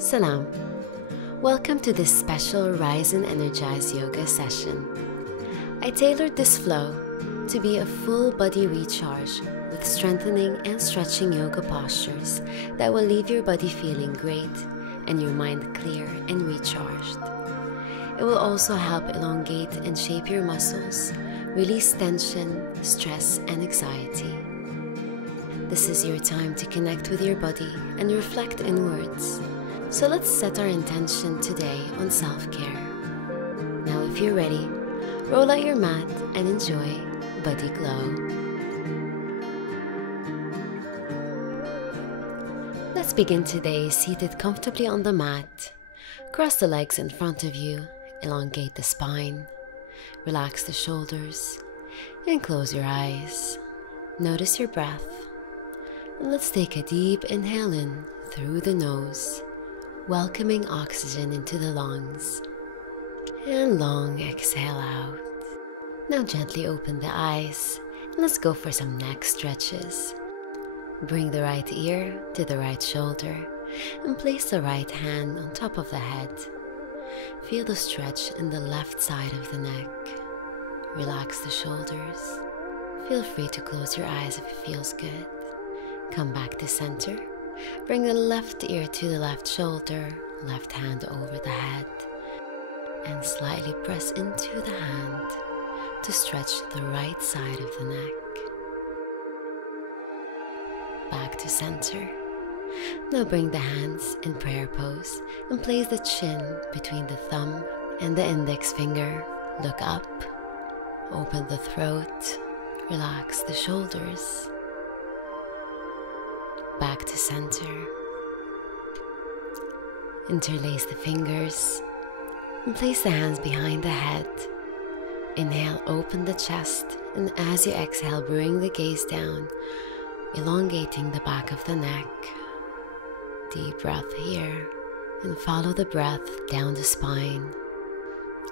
Salaam. Welcome to this special Rise and Energize yoga session. I tailored this flow to be a full body recharge with strengthening and stretching yoga postures that will leave your body feeling great and your mind clear and recharged. It will also help elongate and shape your muscles, release tension, stress, and anxiety. This is your time to connect with your body and reflect inwards. So let's set our intention today on self-care. Now if you're ready, roll out your mat and enjoy Body Glow. Let's begin today seated comfortably on the mat. Cross the legs in front of you, elongate the spine, relax the shoulders, and close your eyes. Notice your breath. And let's take a deep inhale in through the nose, welcoming oxygen into the lungs, and long exhale out. Now gently open the eyes, and let's go for some neck stretches. Bring the right ear to the right shoulder, and place the right hand on top of the head. Feel the stretch in the left side of the neck. Relax the shoulders. Feel free to close your eyes if it feels good. Come back to center. Bring the left ear to the left shoulder, left hand over the head, and slightly press into the hand to stretch the right side of the neck. Back to center. Now bring the hands in prayer pose and place the chin between the thumb and the index finger. Look up, open the throat, relax the shoulders. Back to center. Interlace the fingers and place the hands behind the head. Inhale, open the chest, and as you exhale, bring the gaze down, elongating the back of the neck. Deep breath here, and follow the breath down the spine.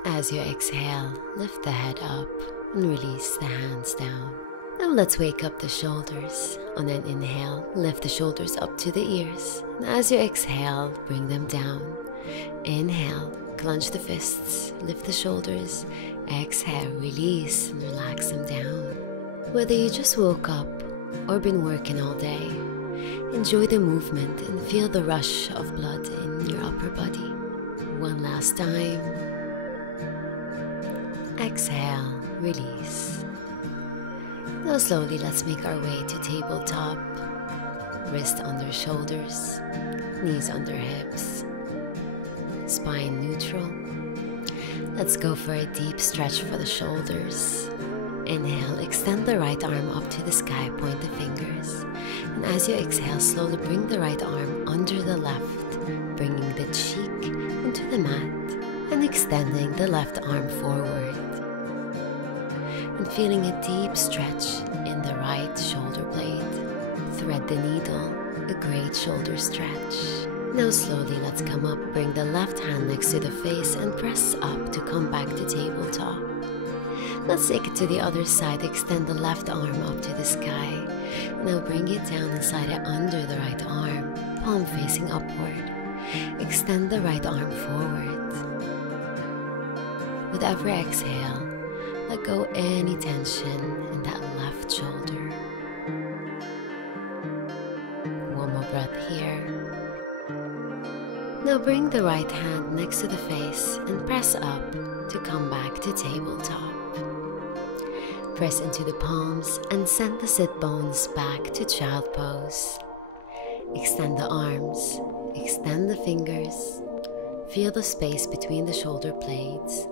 As you exhale, lift the head up and release the hands down. Now let's wake up the shoulders. On an inhale, lift the shoulders up to the ears. And as you exhale, bring them down. Inhale, clench the fists, lift the shoulders. Exhale, release and relax them down. Whether you just woke up or been working all day, enjoy the movement and feel the rush of blood in your upper body. One last time. Exhale, release. Now slowly let's make our way to tabletop. Wrist under shoulders, knees under hips, spine neutral. Let's go for a deep stretch for the shoulders. Inhale, extend the right arm up to the sky, point the fingers. And as you exhale, slowly bring the right arm under the left, bringing the cheek into the mat and extending the left arm forward. And feeling a deep stretch in the right shoulder blade. Thread the needle, a great shoulder stretch. Now slowly let's come up, bring the left hand next to the face and press up to come back to tabletop. Let's take it to the other side, extend the left arm up to the sky. Now bring it down and slide it under the right arm, palm facing upward. Extend the right arm forward. With every exhale, let go any tension in that left shoulder. One more breath here. Now bring the right hand next to the face and press up to come back to tabletop. Press into the palms and send the sit bones back to child pose. Extend the arms, extend the fingers. Feel the space between the shoulder blades.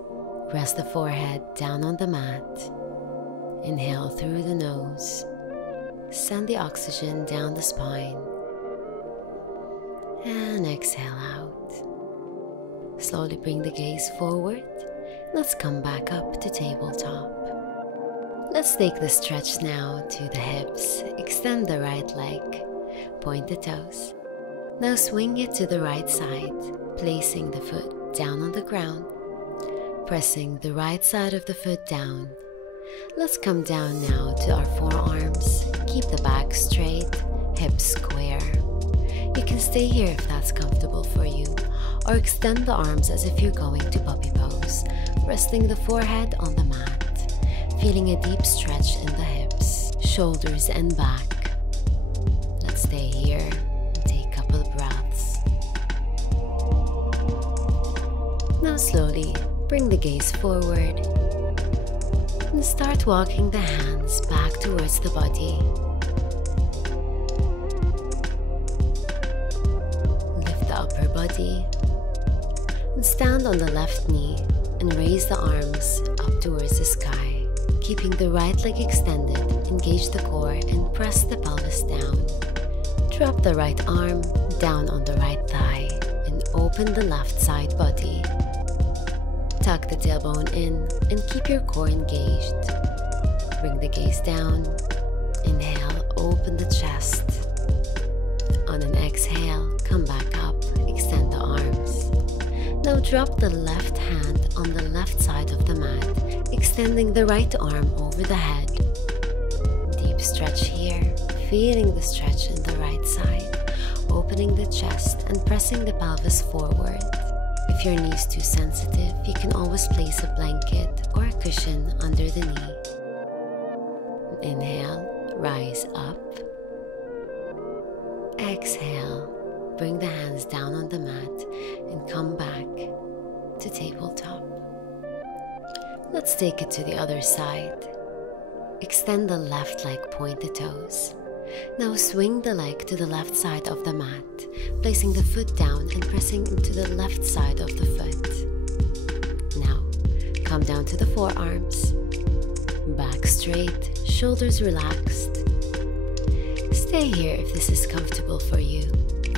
Rest the forehead down on the mat. Inhale through the nose. Send the oxygen down the spine. And exhale out. Slowly bring the gaze forward. Let's come back up to tabletop. Let's take the stretch now to the hips. Extend the right leg. Point the toes. Now swing it to the right side, placing the foot down on the ground. Pressing the right side of the foot down. Let's come down now to our forearms. Keep the back straight, hips square. You can stay here if that's comfortable for you, or extend the arms as if you're going to puppy pose, resting the forehead on the mat, feeling a deep stretch in the hips, shoulders and back. Let's stay here and take a couple of breaths. Now slowly bring the gaze forward and start walking the hands back towards the body. Lift the upper body and stand on the left knee and raise the arms up towards the sky. Keeping the right leg extended, engage the core and press the pelvis down. Drop the right arm down on the right thigh and open the left side body. Tuck the tailbone in and keep your core engaged. Bring the gaze down. Inhale, open the chest. On an exhale, come back up, extend the arms. Now drop the left hand on the left side of the mat, extending the right arm over the head. Deep stretch here, feeling the stretch in the right side, opening the chest and pressing the pelvis forward. If your knee is too sensitive, you can always place a blanket or a cushion under the knee. Inhale, rise up. Exhale, bring the hands down on the mat and come back to tabletop. Let's take it to the other side. Extend the left leg pointed toes. Now swing the leg to the left side of the mat, placing the foot down and pressing into the left side of the foot. Now, come down to the forearms. Back straight, shoulders relaxed. Stay here if this is comfortable for you.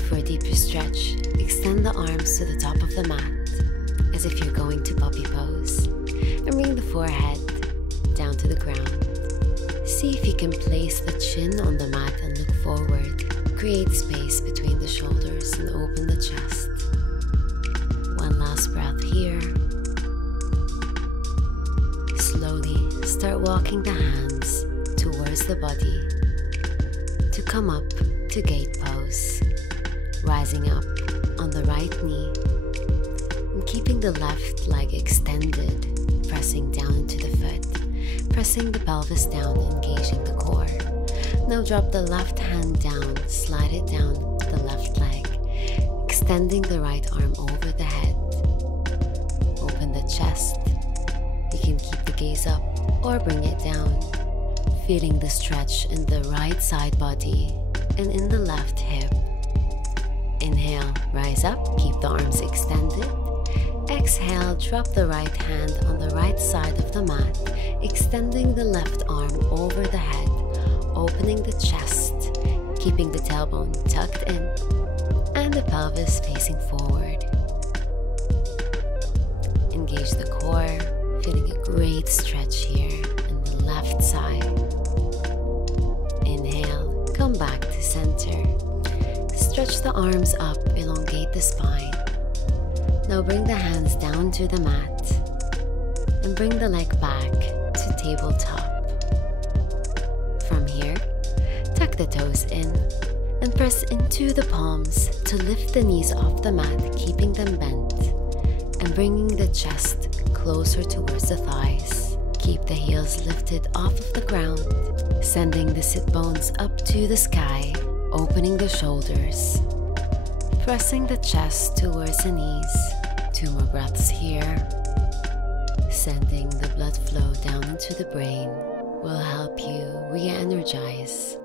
For a deeper stretch, extend the arms to the top of the mat, as if you're going to puppy pose, and bring the forehead down to the ground. See if you can place the chin on the mat and look forward. Create space between the shoulders and open the chest. One last breath here. Slowly start walking the hands towards the body to come up to gate pose. Rising up on the right knee and keeping the left leg extended, pressing down into the foot. Pressing the pelvis down, engaging the core. Now drop the left hand down, slide it down the left leg, extending the right arm over the head. Open the chest. You can keep the gaze up or bring it down, feeling the stretch in the right side body and in the left hip. Inhale, rise up, keep the arms extended. Exhale, drop the right hand on the right side of the mat, extending the left arm over the head, opening the chest, keeping the tailbone tucked in, and the pelvis facing forward. Engage the core, feeling a great stretch here in the left side. Inhale, come back to center. Stretch the arms up, elongate the spine. Now bring the hands down to the mat and bring the leg back to tabletop. From here, tuck the toes in and press into the palms to lift the knees off the mat, keeping them bent and bringing the chest closer towards the thighs. Keep the heels lifted off of the ground, sending the sit bones up to the sky, opening the shoulders, pressing the chest towards the knees. 2 more breaths here. Sending the blood flow down into the brain will help you re-energize.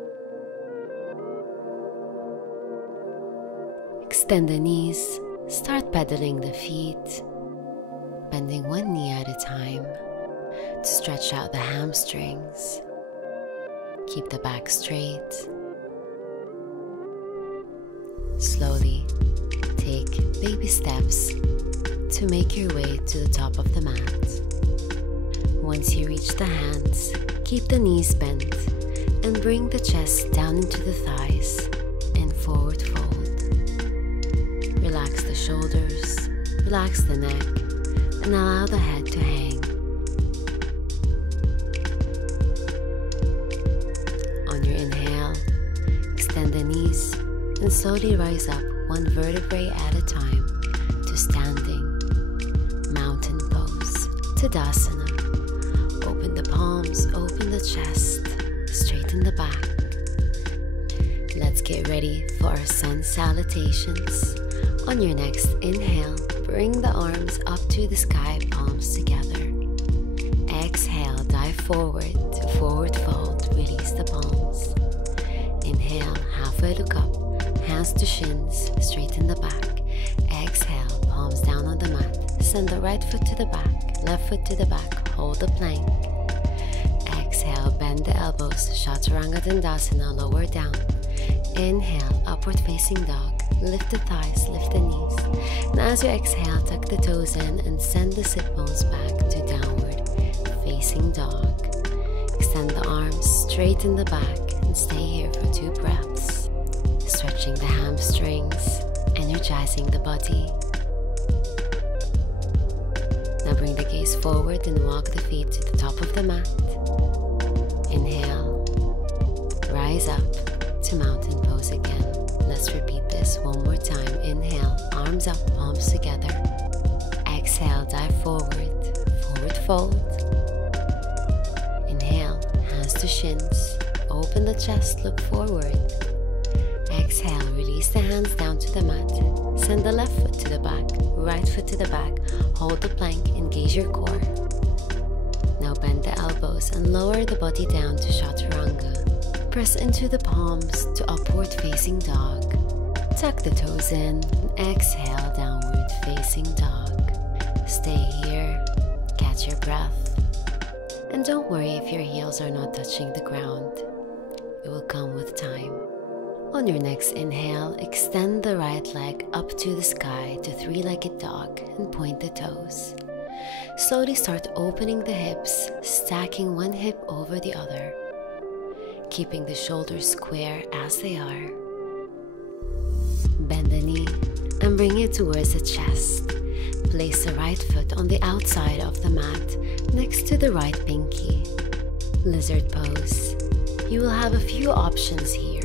Extend the knees, start pedaling the feet, bending one knee at a time to stretch out the hamstrings. Keep the back straight. Slowly take baby steps to make your way to the top of the mat. Once you reach the hands, keep the knees bent and bring the chest down into the thighs and forward fold. Relax the shoulders, relax the neck, and allow the head to hang. On your inhale, extend the knees and slowly rise up one vertebrae at a time to standing, mountain pose, Tadasana. Open the palms, open the chest, straighten the back. Let's get ready for our sun salutations. On your next inhale, bring the arms up to the sky, palms together. Exhale, dive forward to forward fold, release the palms. Inhale, halfway look up, hands to shins, straighten the back. Exhale, palms down on the mat. Send the right foot to the back, left foot to the back, hold the plank. Exhale, bend the elbows, Chaturanga Dandasana, lower down. Inhale, upward facing dog, lift the thighs, lift the knees. And as you exhale, tuck the toes in and send the sit bones back to downward facing dog. Extend the arms, straighten the back, and stay here for 2 breaths. Stretching the hamstrings, energizing the body. Now bring the gaze forward and walk the feet to the top of the mat. Inhale, rise up to mountain pose again. Let's repeat this one more time. Inhale, arms up, palms together. Exhale, dive forward, forward fold. Inhale, hands to shins. Open the chest, look forward. Exhale, release the hands down to the mat. Send the left foot to the back, right foot to the back. Hold the plank, engage your core. Now bend the elbows and lower the body down to Chaturanga. Press into the palms to upward facing dog. Tuck the toes in and exhale, downward facing dog. Stay here, catch your breath. And don't worry if your heels are not touching the ground. It will come with time. On your next inhale, extend the right leg up to the sky to 3-legged dog and point the toes. Slowly start opening the hips, stacking one hip over the other, keeping the shoulders square as they are. Bend the knee and bring it towards the chest. Place the right foot on the outside of the mat next to the right pinky. Lizard pose. You will have a few options here.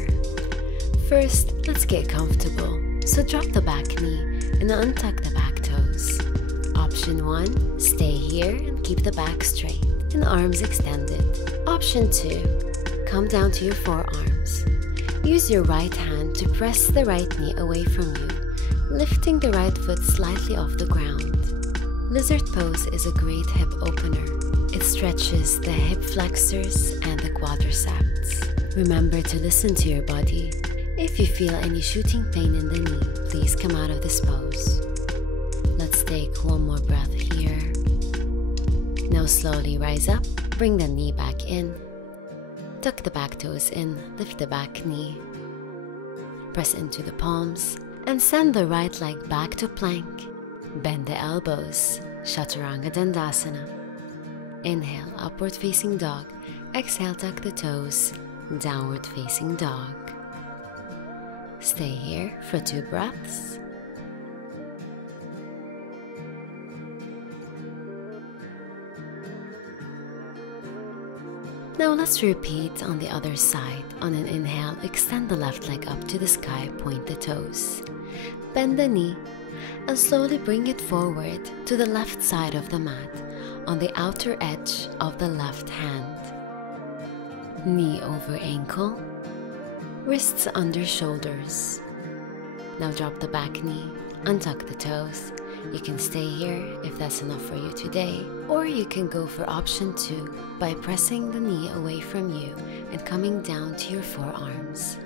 First, let's get comfortable. So drop the back knee and untuck the back toes. Option 1, stay here and keep the back straight and arms extended. Option 2, come down to your forearms. Use your right hand to press the right knee away from you, lifting the right foot slightly off the ground. Lizard pose is a great hip opener. It stretches the hip flexors and the quadriceps. Remember to listen to your body. If you feel any shooting pain in the knee, please come out of this pose. Let's take one more breath here. Now slowly rise up, bring the knee back in. Tuck the back toes in, lift the back knee. Press into the palms and send the right leg back to plank. Bend the elbows, Chaturanga Dandasana. Inhale, upward facing dog. Exhale, tuck the toes, downward facing dog. Stay here for 2 breaths. Now let's repeat on the other side. On an inhale, extend the left leg up to the sky, point the toes. Bend the knee and slowly bring it forward to the left side of the mat on the outer edge of the left hand. Knee over ankle. Wrists under shoulders. Now drop the back knee, untuck the toes. You can stay here if that's enough for you today, or you can go for option 2 by pressing the knee away from you and coming down to your forearms.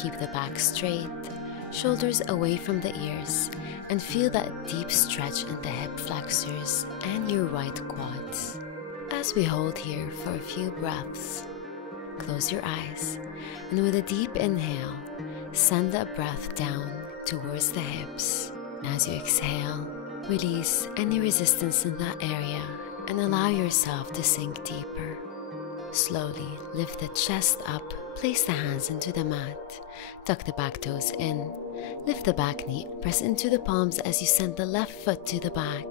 Keep the back straight, shoulders away from the ears, and feel that deep stretch in the hip flexors and your right quads. As we hold here for a few breaths, close your eyes, and with a deep inhale, send that breath down towards the hips. As you exhale, release any resistance in that area and allow yourself to sink deeper. Slowly lift the chest up, place the hands into the mat, tuck the back toes in, lift the back knee, press into the palms as you send the left foot to the back.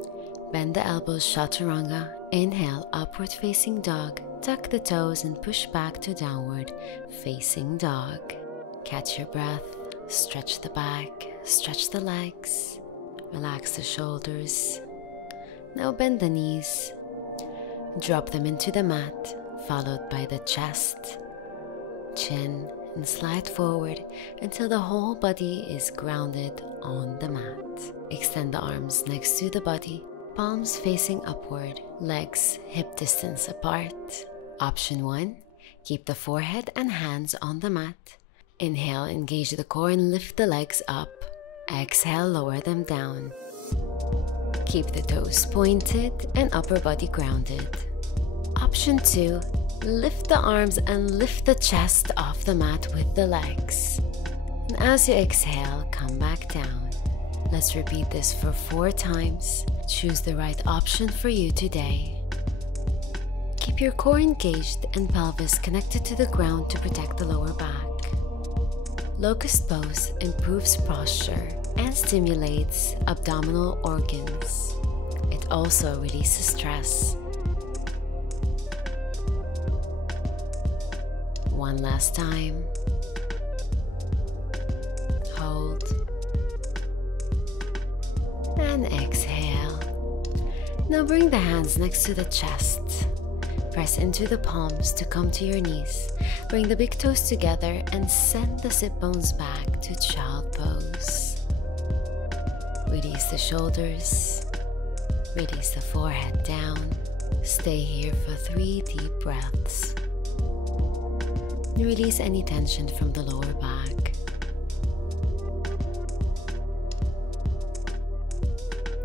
Bend the elbows, Chaturanga. Inhale, upward facing dog. Tuck the toes and push back to downward facing dog. Catch your breath. Stretch the back, stretch the legs, relax the shoulders. Now bend the knees. Drop them into the mat, followed by the chest, chin, and slide forward until the whole body is grounded on the mat. Extend the arms next to the body, palms facing upward, legs hip distance apart. Option 1, keep the forehead and hands on the mat. Inhale, engage the core and lift the legs up. Exhale, lower them down. Keep the toes pointed and upper body grounded. Option 2, lift the arms and lift the chest off the mat with the legs. And as you exhale, come back down. Let's repeat this for 4 times. Choose the right option for you today. Keep your core engaged and pelvis connected to the ground to protect the lower back. Locust Pose improves posture and stimulates abdominal organs. It also releases stress. One last time. Hold. And exhale. Now bring the hands next to the chest. Press into the palms to come to your knees. Bring the big toes together and send the sit bones back to child pose. Release the shoulders. Release the forehead down. Stay here for 3 deep breaths. Release any tension from the lower back.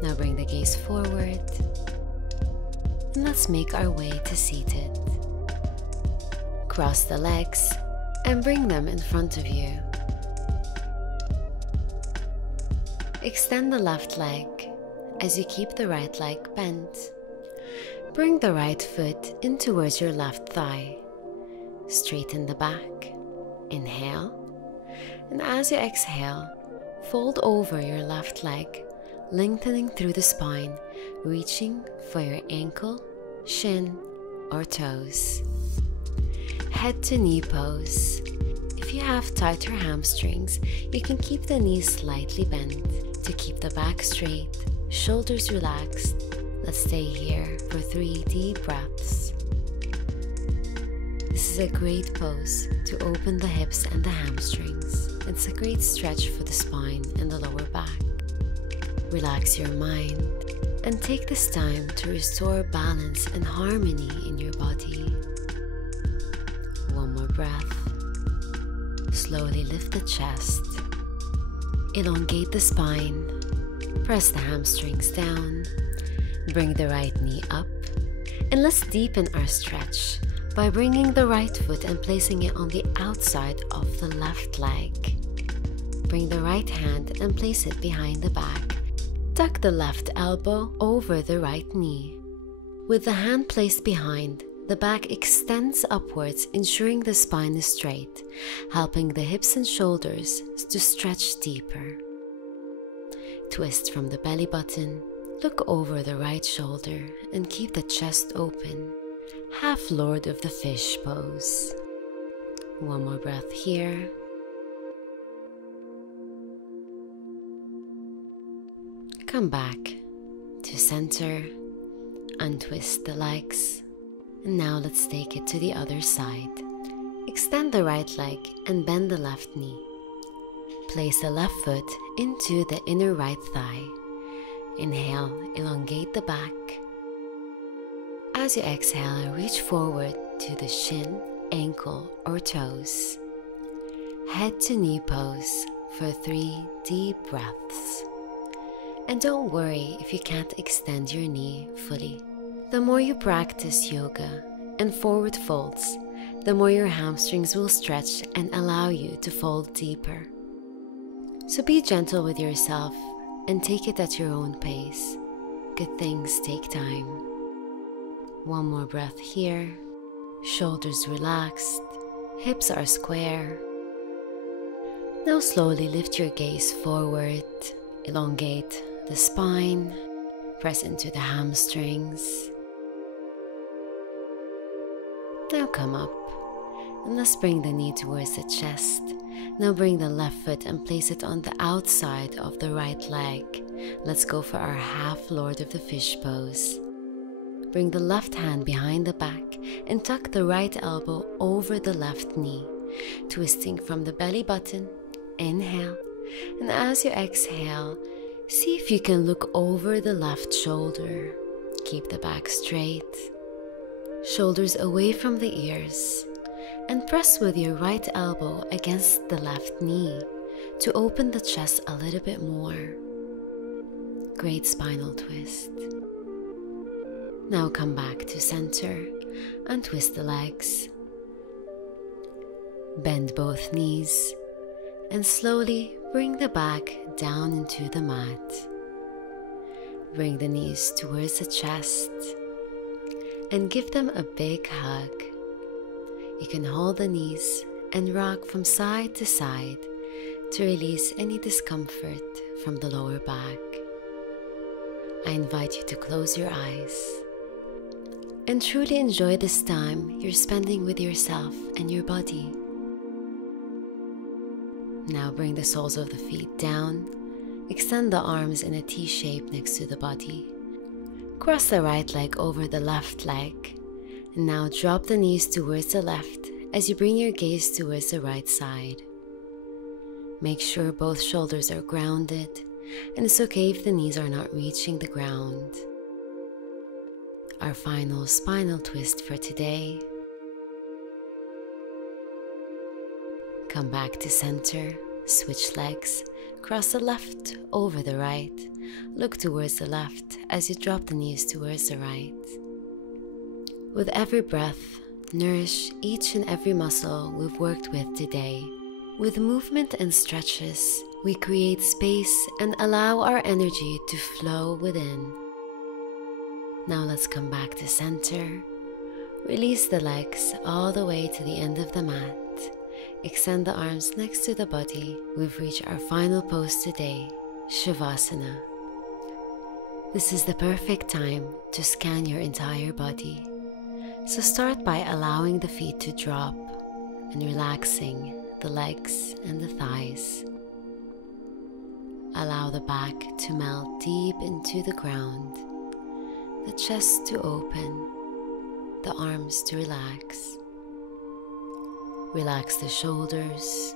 Now bring the gaze forward. And let's make our way to seated. Cross the legs and bring them in front of you. Extend the left leg as you keep the right leg bent. Bring the right foot in towards your left thigh. Straighten the back. Inhale. And as you exhale, fold over your left leg, lengthening through the spine, reaching for your ankle, shin, or toes. Head to knee pose. If you have tighter hamstrings, you can keep the knees slightly bent to keep the back straight, shoulders relaxed. Let's stay here for 3 deep breaths. This is a great pose to open the hips and the hamstrings. It's a great stretch for the spine and the lower back. Relax your mind and take this time to restore balance and harmony in your body. One more breath. Slowly lift the chest. Elongate the spine. Press the hamstrings down. Bring the right knee up. And let's deepen our stretch by bringing the right foot and placing it on the outside of the left leg. Bring the right hand and place it behind the back. Tuck the left elbow over the right knee. With the hand placed behind, the back extends upwards, ensuring the spine is straight, helping the hips and shoulders to stretch deeper. Twist from the belly button. Look over the right shoulder and keep the chest open. Half Lord of the Fish pose. One more breath here. Come back to center, untwist the legs, and now let's take it to the other side. Extend the right leg and bend the left knee. Place the left foot into the inner right thigh. Inhale, elongate the back. As you exhale, reach forward to the shin, ankle, or toes. Head to knee pose for 3 deep breaths. And don't worry if you can't extend your knee fully. The more you practice yoga and forward folds, the more your hamstrings will stretch and allow you to fold deeper. So be gentle with yourself and take it at your own pace. Good things take time. One more breath here. Shoulders relaxed, hips are square. Now slowly lift your gaze forward, elongate the spine, press into the hamstrings. Now come up And let's bring the knee towards the chest. Now bring the left foot and place it on the outside of the right leg. Let's go for our half Lord of the Fish pose. Bring the left hand behind the back and tuck the right elbow over the left knee, twisting from the belly button. Inhale, and as you exhale, see if you can look over the left shoulder. Keep the back straight, shoulders away from the ears, and press with your right elbow against the left knee to open the chest a little bit more. Great spinal twist. Now come back to center, untwist the legs, bend both knees, and slowly bring the back down into the mat. Bring the knees towards the chest and give them a big hug. You can hold the knees and rock from side to side to release any discomfort from the lower back. I invite you to close your eyes and truly enjoy this time you're spending with yourself and your body. Now bring the soles of the feet down. Extend the arms in a T shape next to the body. Cross the right leg over the left leg. And now drop the knees towards the left as you bring your gaze towards the right side. Make sure both shoulders are grounded, and it's okay if the knees are not reaching the ground. Our final spinal twist for today. Come back to center, switch legs, cross the left over the right. Look towards the left as you drop the knees towards the right. With every breath, nourish each and every muscle we've worked with today. With movement and stretches, we create space and allow our energy to flow within. Now let's come back to center. Release the legs all the way to the end of the mat. Extend the arms next to the body. We've reached our final pose today, Shavasana. This is the perfect time to scan your entire body. So start by allowing the feet to drop and relaxing the legs and the thighs. Allow the back to melt deep into the ground, the chest to open, the arms to relax. Relax the shoulders,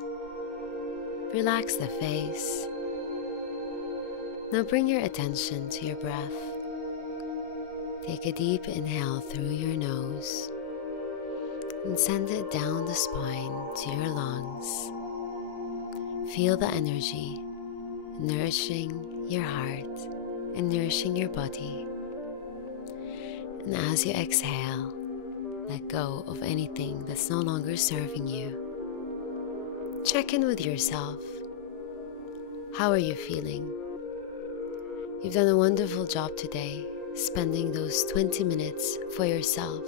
relax the face. Now bring your attention to your breath. Take a deep inhale through your nose and send it down the spine to your lungs. Feel the energy nourishing your heart and nourishing your body. And as you exhale, let go of anything that's no longer serving you. Check in with yourself. How are you feeling? You've done a wonderful job today, spending those 20 minutes for yourself,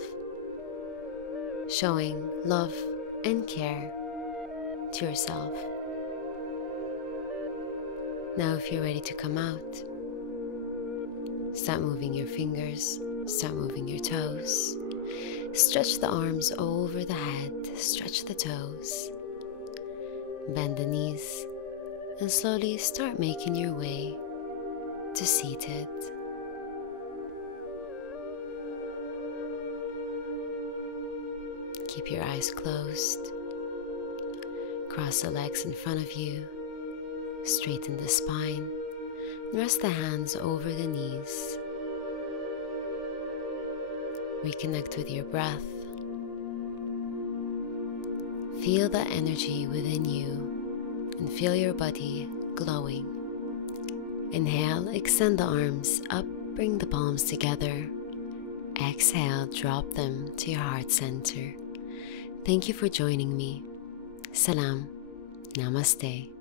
showing love and care to yourself. Now if you're ready to come out, start moving your fingers, start moving your toes. Stretch the arms over the head, stretch the toes, bend the knees, and slowly start making your way to seated. Keep your eyes closed. Cross the legs in front of you, straighten the spine, and rest the hands over the knees. Reconnect with your breath. Feel the energy within you and feel your body glowing. Inhale, extend the arms up, bring the palms together. Exhale, drop them to your heart center. Thank you for joining me. Salaam. Namaste.